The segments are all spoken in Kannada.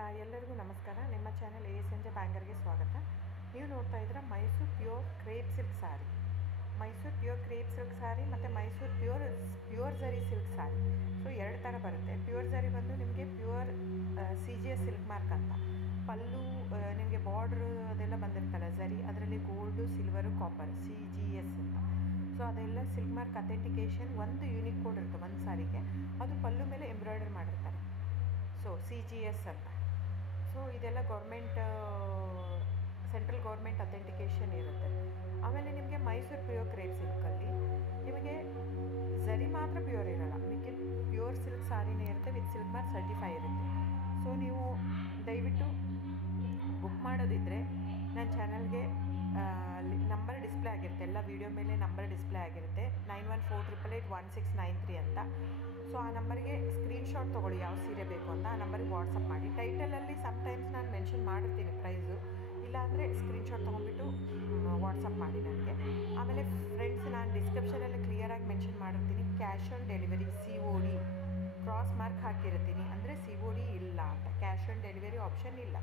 ಎಲ್ಲರಿಗೂ ನಮಸ್ಕಾರ. ನಿಮ್ಮ ಚಾನೆಲ್ ASNJ ಬ್ಯಾಂಗರ್ಗೆ ಸ್ವಾಗತ. ನೀವು ನೋಡ್ತಾ ಇದ್ದೀರಾ ಮೈಸೂರು ಪ್ಯೂರ್ ಕ್ರೇಪ್ ಸಿಲ್ಕ್ ಸಾರಿ. ಮೈಸೂರು ಪ್ಯೂರ್ ಕ್ರೇಪ್ ಸಿಲ್ಕ್ ಸಾರಿ ಮತ್ತು ಮೈಸೂರು ಪ್ಯೂರ್ ಝರಿ ಸಿಲ್ಕ್ ಸಾರಿ. ಸೊ ಎರಡು ಥರ ಬರುತ್ತೆ. ಪ್ಯೂರ್ ಝರಿ ಬಂದು ನಿಮಗೆ ಪ್ಯೂರ್ CGS ಸಿಲ್ಕ್ ಮಾರ್ಕ್ ಅಂತ. ಪಲ್ಲು ನಿಮಗೆ ಬಾರ್ಡ್ರು ಅದೆಲ್ಲ ಬಂದಿರ್ತಲ್ಲ ಝರಿ, ಅದರಲ್ಲಿ ಗೋಲ್ಡು, ಸಿಲ್ವರು, ಕಾಪರ್ CGS ಅಂತ. ಸೊ ಅದೆಲ್ಲ ಸಿಲ್ಕ್ ಮಾರ್ಕ್ ಅಥೆಂಟಿಕೇಷನ್ ಒಂದು ಯೂನಿಕ್ ಕೋಡ್ ಇರುತ್ತೆ ಒಂದು ಸಾರಿಗೆ. ಅದು ಪಲ್ಲು ಮೇಲೆ ಎಂಬ್ರಾಯ್ಡರ್ ಮಾಡಿರ್ತಾರೆ. ಸೊ CGS ಅಂತ. ಸೊ ಇದೆಲ್ಲ ಸೆಂಟ್ರಲ್ ಗೌರ್ಮೆಂಟ್ ಅಥೆಂಟಿಕೇಷನ್ ಇರುತ್ತೆ. ಆಮೇಲೆ ನಿಮಗೆ ಮೈಸೂರು ಪ್ಯೂರ್ ಕ್ರೇಪ್ ಸಿಲ್ಕಲ್ಲಿ ನಿಮಗೆ ಝರಿ ಮಾತ್ರ ಪ್ಯೂರ್ ಇರೋಲ್ಲ, ಮಿಕ್ಕಿದ ಪ್ಯೂರ್ ಸಿಲ್ಕ್ ಸಾರಿನೇ ಇರುತ್ತೆ, ವಿತ್ ಸಿಲ್ಕ್ ಮಾರ್ಕ್ ಸರ್ಟಿಫೈ ಇರುತ್ತೆ. ಸೊ ನೀವು ದಯವಿಟ್ಟು ಬುಕ್ ಮಾಡೋದಿದ್ದರೆ ನನ್ನ ಚಾನಲ್ಗೆ ನಂಬರ್ ಡಿಸ್ಪ್ಲೇ ಆಗಿರುತ್ತೆ, ಎಲ್ಲ ವೀಡಿಯೋ ಮೇಲೆ ನಂಬರ್ ಡಿಸ್ಪ್ಲೇ ಆಗಿರುತ್ತೆ, 9148881693 ಅಂತ. ಸೊ ಆ ನಂಬರ್ಗೆ ಸ್ಕ್ರೀನ್ಶಾಟ್ ತೊಗೊಳ್ಳಿ ಯಾವ ಸೀರೆ ಬೇಕು ಅಂತ, ಆ ನಂಬರ್ಗೆ ವಾಟ್ಸಪ್ ಮಾಡಿ. ಟೈಟಲಲ್ಲಿ ಸಮ್ಟೈಮ್ಸ್ ನಾನು ಮೆನ್ಷನ್ ಮಾಡಿರ್ತೀನಿ ಪ್ರೈಸು, ಇಲ್ಲಾಂದರೆ ಸ್ಕ್ರೀನ್ಶಾಟ್ ತೊಗೊಂಡ್ಬಿಟ್ಟು ವಾಟ್ಸಪ್ ಮಾಡಿ ನನಗೆ. ಆಮೇಲೆ ಫ್ರೆಂಡ್ಸ್, ನಾನು ಡಿಸ್ಕ್ರಿಪ್ಷನಲ್ಲಿ ಕ್ಲಿಯರಾಗಿ ಮೆನ್ಷನ್ ಮಾಡಿರ್ತೀನಿ, cash on delivery COD cross mark ಹಾಕಿರ್ತೀನಿ, ಅಂದರೆ COD ಇಲ್ಲ ಅಂತ, ಕ್ಯಾಶ್ ಆನ್ ಡೆಲಿವರಿ ಆಪ್ಷನ್ ಇಲ್ಲ.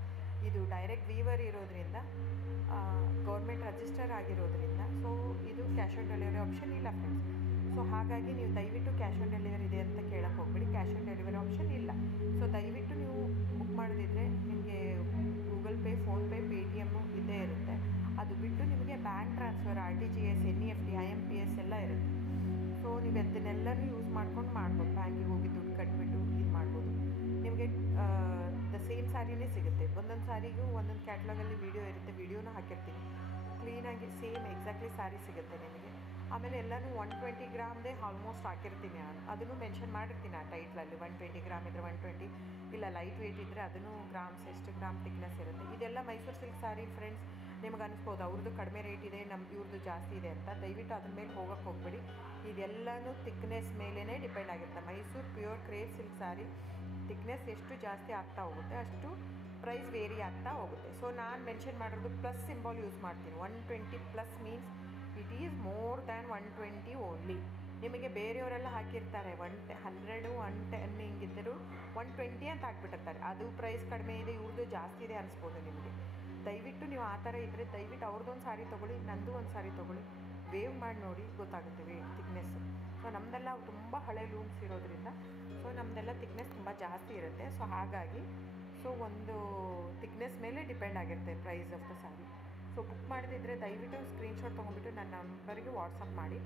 ಇದು ಡೈರೆಕ್ಟ್ ವೀವರ್ ಇರೋದ್ರಿಂದ, ಗೌರ್ಮೆಂಟ್ ರಿಜಿಸ್ಟರ್ ಆಗಿರೋದ್ರಿಂದ, ಸೊ ಇದು ಕ್ಯಾಶ್ ಆನ್ ಡೆಲಿವರಿ ಆಪ್ಷನ್ ಇಲ್ಲ ಫ್ರೆಂಡ್ಸ್. ಸೊ ಹಾಗಾಗಿ ನೀವು ದಯವಿಟ್ಟು ಕ್ಯಾಶ್ ಆನ್ ಡೆಲಿವರಿ ಇದೆ ಅಂತ ಕೇಳಕ್ಕೆ ಹೋಗ್ಬೇಡಿ, ಕ್ಯಾಶ್ ಆನ್ ಡೆಲಿವರಿ ಆಪ್ಷನ್ ಇಲ್ಲ. ಸೊ ದಯವಿಟ್ಟು ನೀವು ಬುಕ್ ಮಾಡೋದಿದ್ದರೆ ನಿಮಗೆ ಗೂಗಲ್ ಪೇ, ಫೋನ್ಪೇ, ಪೇಟಿಎಮ್ಮು ಇದ್ದೇ ಇರುತ್ತೆ. ಅದು ಬಿಟ್ಟು ನಿಮಗೆ bank transfer, RTGS, NEFT, IMPS ಎಲ್ಲ ಇರುತ್ತೆ. ಸೊ ನೀವು ಅದನ್ನೆಲ್ಲನೂ ಯೂಸ್ ಮಾಡ್ಕೊಂಡು ಮಾಡ್ಬೋದು. ಬ್ಯಾಂಕಿಗೆ ಹೋಗಿ ದುಡ್ಡು ಕಟ್ಬಿಟ್ಟು ಇದು ಮಾಡ್ಬೋದು. ನಿಮಗೆ ದ ಸೇಮ್ ಸ್ಯಾರಿನೇ ಸಿಗುತ್ತೆ. ಒಂದೊಂದು ಸ್ಯಾರಿಗೂ ಒಂದೊಂದು ಕ್ಯಾಟ್ಲಾಗಲ್ಲಿ ವೀಡಿಯೋ ಇರುತ್ತೆ, ವೀಡಿಯೋನ ಹಾಕಿರ್ತೀನಿ. ಕ್ಲೀನಾಗಿ ಸೇಮ್ ಎಕ್ಸಾಕ್ಟ್ಲಿ ಸ್ಯಾರಿ ಸಿಗುತ್ತೆ ನಿಮಗೆ. ಆಮೇಲೆ ಎಲ್ಲನೂ 120 ಗ್ರಾಮ್ದೇ ಆಲ್ಮೋಸ್ಟ್ ಹಾಕಿರ್ತೀನಿ ನಾನು, ಅದನ್ನು ಮೆನ್ಷನ್ ಮಾಡಿರ್ತೀನಿ ಆ ಟೈಟ್ಲಲ್ಲಿ. 120 ಗ್ರಾಮ್ ಇದ್ದರೆ 120, ಇಲ್ಲ ಲೈಟ್ ವೆಯ್ಟ್ ಇದ್ದರೆ ಅದನ್ನು ಗ್ರಾಮ್ಸ್ ಎಷ್ಟು ಗ್ರಾಮ್ ಥಿಕ್ನೆಸ್ ಇರುತ್ತೆ. ಇದೆಲ್ಲ ಮೈಸೂರು ಸಿಲ್ಕ್ ಸಾರಿ ಫ್ರೆಂಡ್ಸ್. ನಿಮ್ಗೆ ಅನಿಸ್ಬೋದು ಅವ್ರದ್ದು ಕಡಿಮೆ ರೇಟ್ ಇದೆ, ಇವ್ರದ್ದು ಜಾಸ್ತಿ ಇದೆ ಅಂತ. ದಯವಿಟ್ಟು ಅದ್ರ ಮೇಲೆ ಹೋಗೋಕ್ಕೆ ಹೋಗ್ಬೇಡಿ. ಇದೆಲ್ಲನೂ ಥಿಕ್ನೆಸ್ ಮೇಲೇ ಡಿಪೆಂಡ್ ಆಗಿರುತ್ತೆ. ಮೈಸೂರು ಪ್ಯೂರ್ ಕ್ರೇಪ್ ಸಿಲ್ಕ್ ಸಾರಿ ಥಿಕ್ನೆಸ್ ಎಷ್ಟು ಜಾಸ್ತಿ ಆಗ್ತಾ ಹೋಗುತ್ತೆ ಅಷ್ಟು ಪ್ರೈಸ್ ವೇರಿ ಆಗ್ತಾ ಹೋಗುತ್ತೆ. ಸೊ ನಾನು ಮೆನ್ಷನ್ ಮಾಡಿರೋದು ಪ್ಲಸ್ ಸಿಂಬಾಲ್ ಯೂಸ್ ಮಾಡ್ತೀನಿ. 120 plus means it is more than 120 only. ನಿಮಗೆ ಬೇರೆಯವರೆಲ್ಲ ಹಾಕಿರ್ತಾರೆ 100, 110 ಹಿಂಗಿದ್ದರೂ 120 ಅಂತ ಹಾಕ್ಬಿಟ್ಟಿರ್ತಾರೆ. ಅದು ಪ್ರೈಸ್ ಕಡಿಮೆ ಇದೆ, ಇವ್ರದ್ದು ಜಾಸ್ತಿ ಇದೆ ಅನಿಸ್ಬೋದು ನಿಮಗೆ. ದಯವಿಟ್ಟು ನೀವು ಆ ಥರ ಇದ್ದರೆ ದಯವಿಟ್ಟು ಅವ್ರದ್ದೊಂದು ಸಾರಿ ತೊಗೊಳ್ಳಿ, ನಂದು ಒಂದು ಸಾರಿ ತೊಗೊಳ್ಳಿ, ವೇವ್ ಮಾಡಿ ನೋಡಿ, ಗೊತ್ತಾಗುತ್ತೆ ಥಿಕ್ನೆಸ್ಸು. ಸೊ ನಮ್ಮದೆಲ್ಲ ತುಂಬ ಹಳೆ ಲೂಮ್ಸ್ ಇರೋದ್ರಿಂದ ಸೊ ನಮ್ಮದೆಲ್ಲ ಥಿಕ್ನೆಸ್ ತುಂಬ ಜಾಸ್ತಿ ಇರುತ್ತೆ. ಸೊ ಹಾಗಾಗಿ ಒಂದು ಥಿಕ್ನೆಸ್ ಮೇಲೆ ಡಿಪೆಂಡ್ ಆಗಿರುತ್ತೆ price of the sari. So book ಮಾಡದಿದ್ದರೆ ದಯವಿಟ್ಟು ಸ್ಕ್ರೀನ್ಶಾಟ್ ತೊಗೊಂಡ್ಬಿಟ್ಟು ನನ್ನ ನಂಬರ್ಗೆ ವಾಟ್ಸಪ್ ಮಾಡಿ.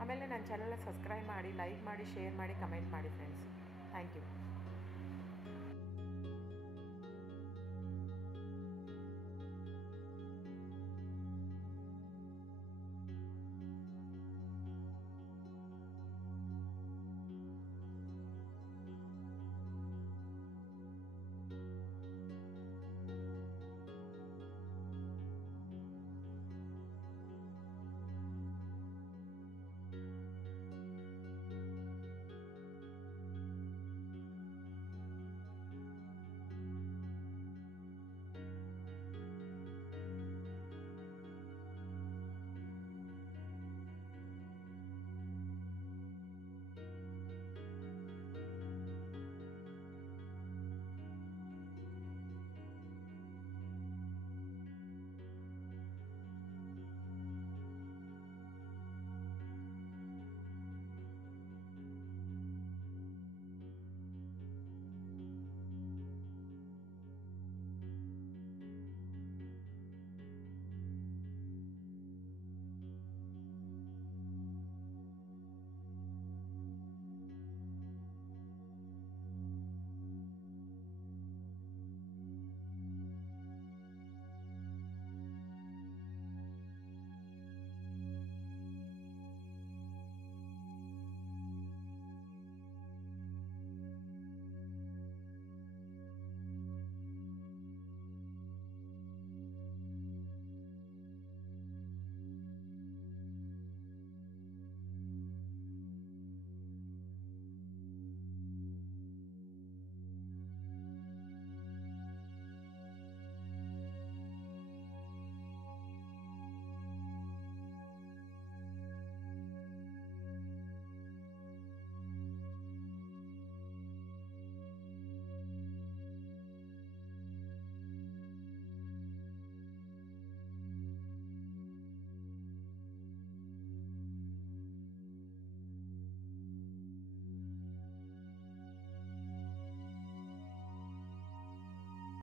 ಆಮೇಲೆ ನನ್ನ ಚಾನಲ್ನ ಸಬ್ಸ್ಕ್ರೈಬ್ ಮಾಡಿ, ಲೈಕ್ ಮಾಡಿ, ಶೇರ್ ಮಾಡಿ, ಕಮೆಂಟ್ ಮಾಡಿ ಫ್ರೆಂಡ್ಸ್. Thank you.